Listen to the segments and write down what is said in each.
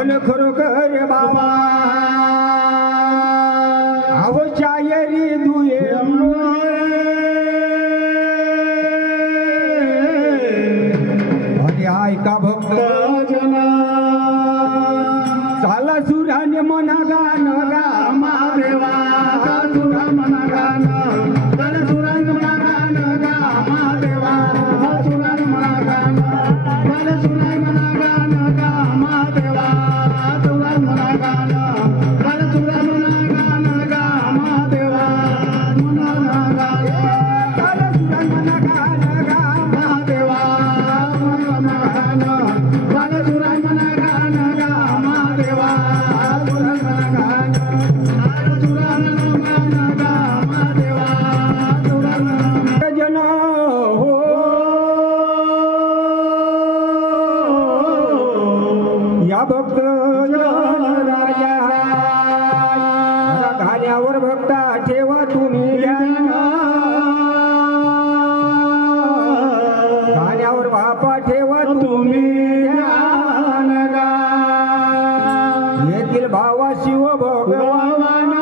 अन खरोखर बाबा अहो शायरी दुये अरे ऐका भक्त जना साला सुराने मना गान गा महादेवा सुरा मना गान साला सुरान मना गान गा महादेवा सुरान मना गान साला सुरान मना गान गा महादेवा सुरान मना गान साला सुरान मना गान गा महादेवा मना गान साला सुरान मना गान गा महादेवा मना गान साला सुरान मना गान गा महादेवा सुरान मना गान साला सुरान मना गा महादेवा सुरान जन हो या भक्त राजा घाण्यावर भक्ता ठेवा तुम्ही घाण्यावर बापा ठेवा तुम्ही येथील भावा शिव भगवान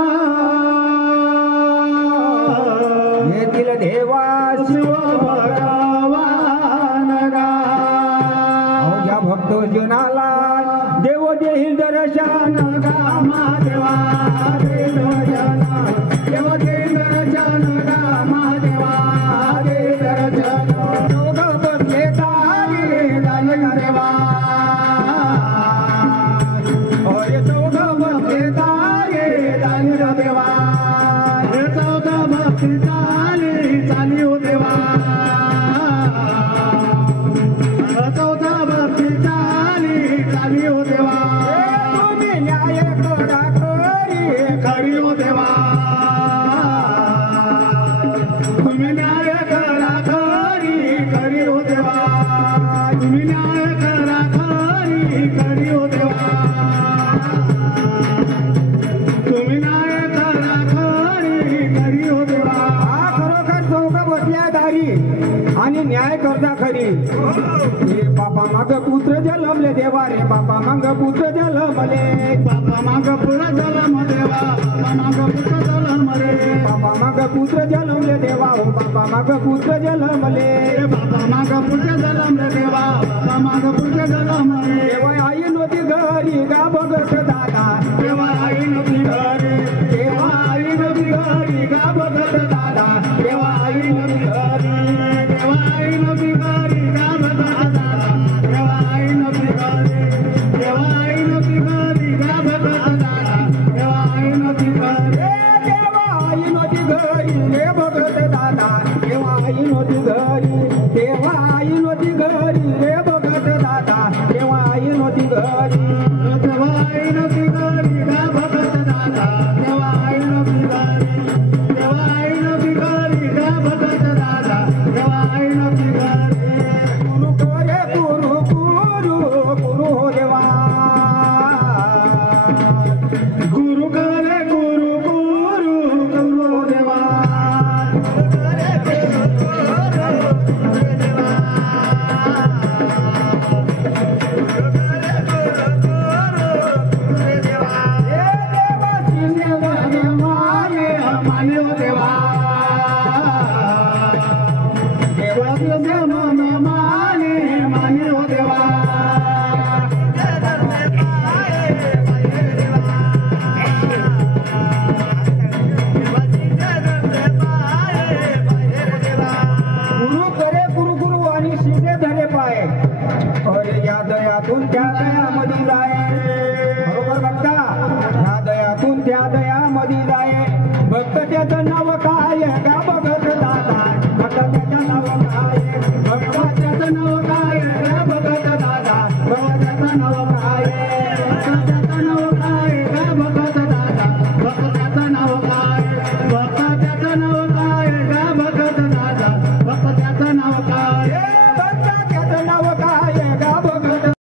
येथील देवा शिव भगवान अवघ्या भक्त जनाला देव देईल दर्शन गा महादेवा देव दर्शन देव देईल दर्शन गा महादेवा देव दर्शन दोघ बसले तारे दान देवा अरे दोघ बसले तारे दान देवा हे चौघ भक्ती चाली चाली हो देवा चौथा भक्ती चाली चाली हो देवा तुम्ही न्याय करा खरी खरी हो देवा तुम्ही न्याय करा खरी खरी हो देवा तुम्ही न्याय करा खरी खरी हो देवा तुम्ही न्याय करा खरी खरी हो देवा खरोखर चौका बसल्या दारी आणि न्याय करता खरी बापा माग पुत्र जन्मले देवा रे बापा माग पुत्र जन्मले बापा माग पुत्र जन्म देवा बापा माग पुत्र जन्म रे बापा माग पुत्र जन्मले देवा हो बापा माग पुत्र जन्मले बापा माग पुत्र जन्मले देवा बापा माग पुत्र जन्म रे देवा आई नव्हती घरी गा बघत दादा देवा आई नव्हती घरी देवा आई नव्हती घरी गा बघत दादा देवा आई नव्हती घरी देवा आई नव्हती घरी गा बघत दादा देवा आई नव्हती घरी देवा आई नव्हती घरी गा बघत दादा देवा आई नव्हती घरी देवा आई नव्हती घरी रे बघत दादा देवा आई नव्हती घरी देवा आई नव्हती घरी रे बघत दादा देवा आई नव्हती घरी देवा आई नव्हती घरी गा बघत दादा देवा आई नव्हती घरी देवा आई नव्हती घरी गा बघत दादा देवा आई नव्हती घरी गुरु करे गुरु गुरु गुरु हो देवा गुरु करे गुरु गुरु गुरु हो देवा अरे या दयातून त्या दयामध्ये जाय